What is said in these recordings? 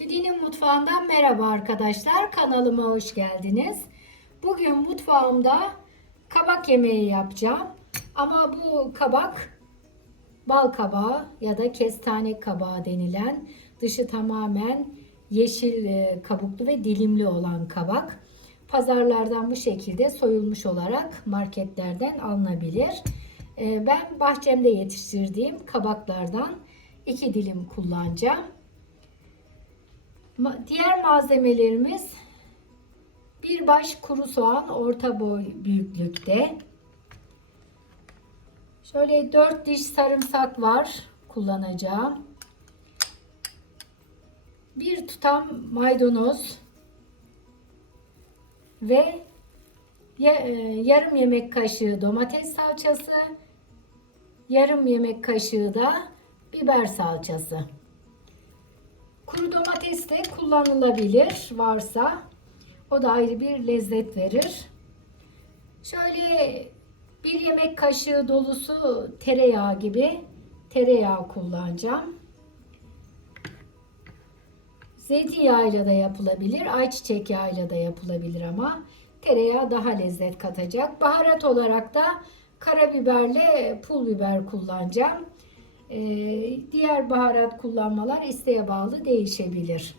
Tüdin'in mutfağından merhaba arkadaşlar. Kanalıma hoş geldiniz. Bugün mutfağımda kabak yemeği yapacağım. Ama bu kabak bal kabağı ya da kestane kabağı denilen dışı tamamen yeşil e, kabuklu ve dilimli olan kabak. Pazarlardan bu şekilde soyulmuş olarak marketlerden alınabilir. E, Ben bahçemde yetiştirdiğim kabaklardan iki dilim kullanacağım. Diğer malzemelerimiz bir baş kuru soğan orta boy büyüklükte. Şöyle 4 diş sarımsak var kullanacağım. Bir tutam maydanoz ve e, yarım yemek kaşığı domates salçası, yarım yemek kaşığı da biber salçası. Kuru domates de kullanılabilir varsa. O da ayrı bir lezzet verir. Şöyle bir yemek kaşığı dolusu tereyağı gibi tereyağı kullanacağım. Zeytinyağıyla da yapılabilir, ayçiçek yağıyla da yapılabilir ama tereyağı daha lezzet katacak. Baharat olarak da karabiberle pul biber kullanacağım. Ee, diğer baharat kullanmalar isteğe bağlı değişebilir.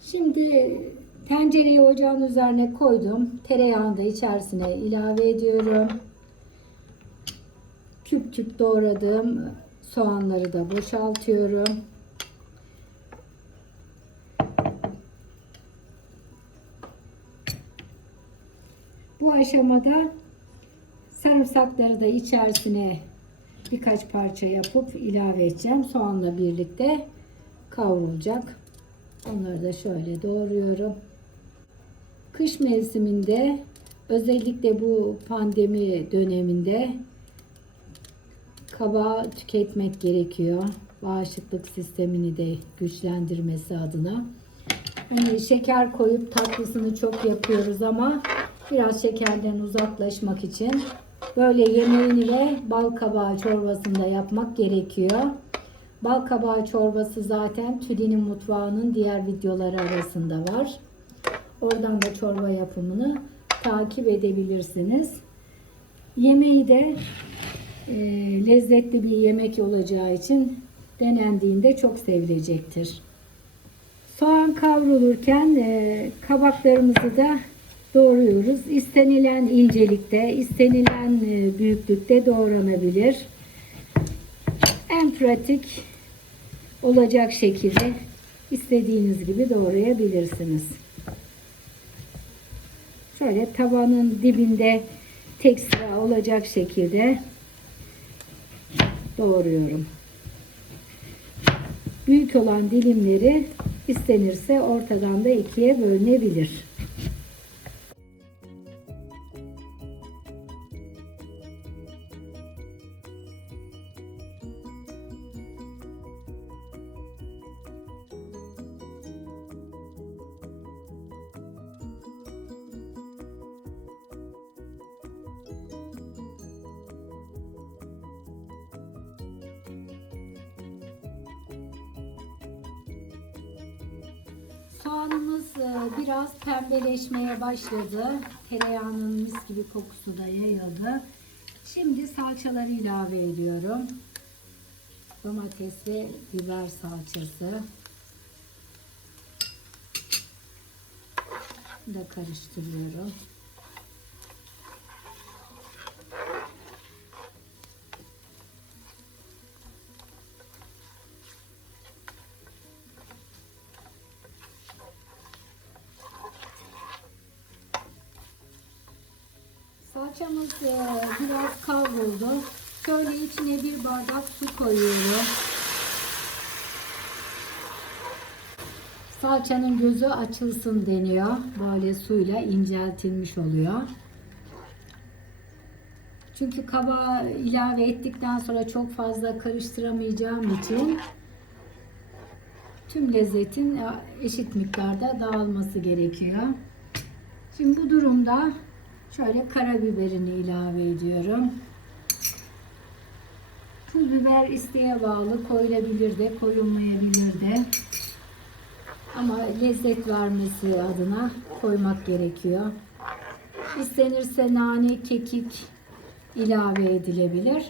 Şimdi tencereyi ocağın üzerine koydum. Tereyağını da içerisine ilave ediyorum. Küp küp doğradığım soğanları da boşaltıyorum. Bu aşamada sarımsakları da içerisine birkaç parça yapıp ilave edeceğim. Soğanla birlikte kavrulacak. Onları da şöyle doğruyorum. Kış mevsiminde özellikle bu pandemi döneminde kabağı tüketmek gerekiyor. Bağışıklık sistemini de güçlendirmesi adına. Hani şeker koyup tatlısını çok yapıyoruz ama biraz şekerden uzaklaşmak için böyle yemeğini de bal kabağı çorbasında yapmak gerekiyor. Bal kabağı çorbası zaten Tüdin'in mutfağının diğer videoları arasında var. Oradan da çorba yapımını takip edebilirsiniz. Yemeği de e, lezzetli bir yemek olacağı için denendiğinde çok sevilecektir. Soğan kavrulurken e, kabaklarımızı da doğruyoruz. İstenilen incelikte, istenilen e, büyüklükte doğranabilir. En pratik olacak şekilde istediğiniz gibi doğrayabilirsiniz. Şöyle tavanın dibinde tek sıra olacak şekilde doğruyorum. Büyük olan dilimleri istenirse ortadan da ikiye bölünebilir. Soğanımız e, biraz pembeleşmeye başladı. Tereyağının mis gibi kokusu da yayıldı. Şimdi salçaları ilave ediyorum. Domates ve biber salçası. Bunu da karıştırıyorum. Salçamız biraz kavruldu. Şöyle içine bir bardak su koyuyorum. Salçanın gözü açılsın deniyor. Böyle suyla inceltilmiş oluyor. Çünkü kabağı ilave ettikten sonra çok fazla karıştıramayacağım için tüm lezzetin eşit miktarda dağılması gerekiyor. Şimdi bu durumda Şöyle karabiberini ilave ediyorum. Pul biber isteğe bağlı koyulabilir de koyulmayabilir de. Ama lezzet vermesi adına koymak gerekiyor. İstenirse nane, kekik ilave edilebilir.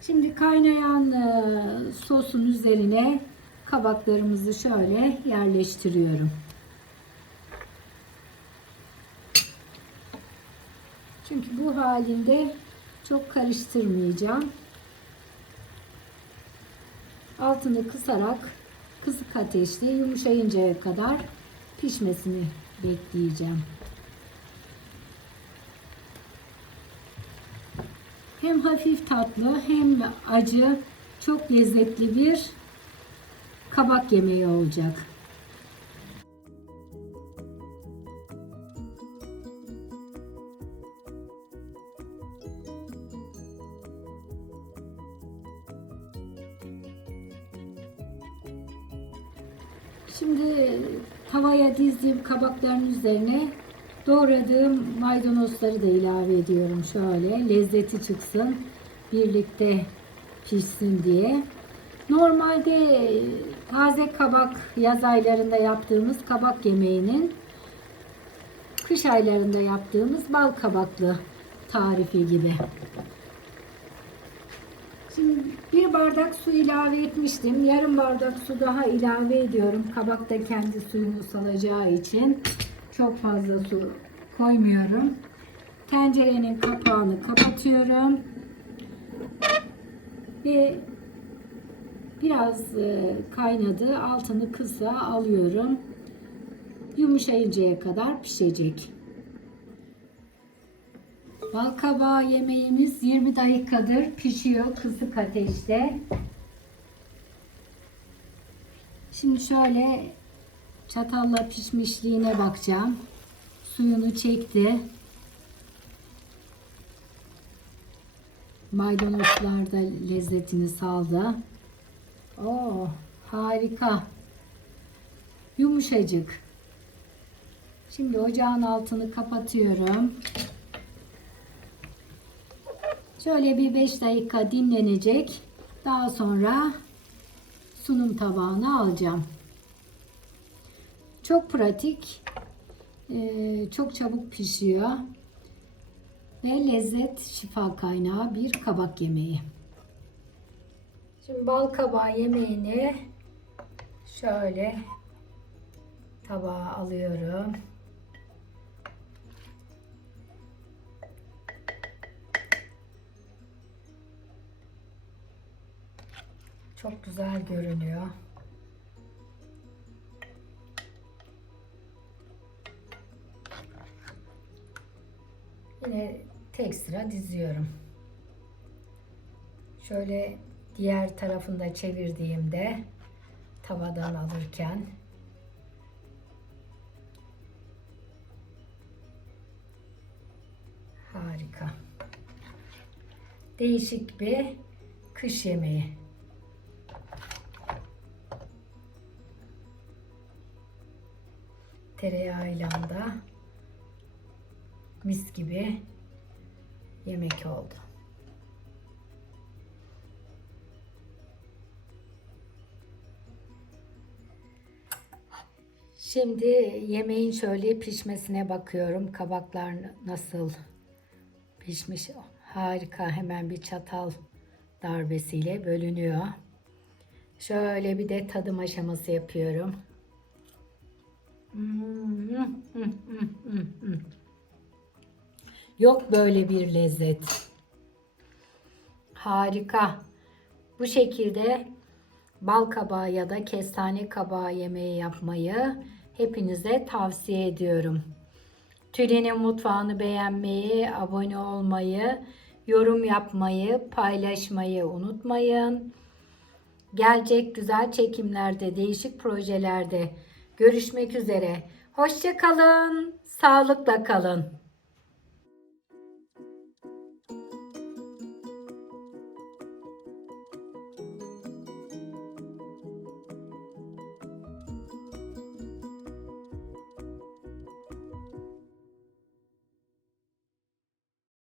Şimdi kaynayan e, sosun üzerine kabaklarımızı şöyle yerleştiriyorum. Çünkü bu halinde çok karıştırmayacağım. Altını kısarak kısık ateşte yumuşayıncaya kadar pişmesini bekleyeceğim. Hem hafif tatlı hem acı çok lezzetli bir kabak yemeği olacak. Şimdi tavaya dizdiğim kabakların üzerine doğradığım maydanozları da ilave ediyorum şöyle lezzeti çıksın birlikte pişsin diye. Normalde taze kabak yaz aylarında yaptığımız kabak yemeğinin kış aylarında yaptığımız bal kabaklı tarifi gibi. Bir bardak su ilave etmiştim. Yarım bardak su daha ilave ediyorum. Kabak da kendi suyunu salacağı için çok fazla su koymuyorum. Tencerenin kapağını kapatıyorum. Ve biraz e, kaynadı. Altını kısa alıyorum. Yumuşayıncaya kadar pişecek. Bal kabağı yemeğimiz 20 dakikadır pişiyor kısık ateşte. Şimdi şöyle çatalla pişmişliğine bakacağım. Suyunu çekti. Maydanozlar da lezzetini saldı. Oo, harika. Yumuşacık. Şimdi ocağın altını kapatıyorum. Şöyle bir 5 dakika dinlenecek. Daha sonra sunum tabağına alacağım. Çok pratik. Ee, çok çabuk pişiyor. Ve lezzet şifa kaynağı bir kabak yemeği. Şimdi bal kabağı yemeğini şöyle tabağa alıyorum. Çok güzel görünüyor. Yine tek sıra diziyorum. Şöyle diğer tarafında çevirdiğimde tavadan alırken harika. Değişik bir kış yemeği. Tereyağıyla da mis gibi yemek oldu. Şimdi yemeğin şöyle pişmesine bakıyorum. Kabaklar nasıl pişmiş. Harika. Hemen bir çatal darbesiyle bölünüyor. Şöyle bir de tadım aşaması yapıyorum. Yok böyle bir lezzet. Harika. Bu şekilde bal kabağı ya da kestane kabağı yemeği yapmayı hepinize tavsiye ediyorum. Tülin'in mutfağını beğenmeyi, abone olmayı, yorum yapmayı, paylaşmayı unutmayın. Gelecek güzel çekimlerde, değişik projelerde Görüşmek üzere. Hoşça kalın. Sağlıkla kalın.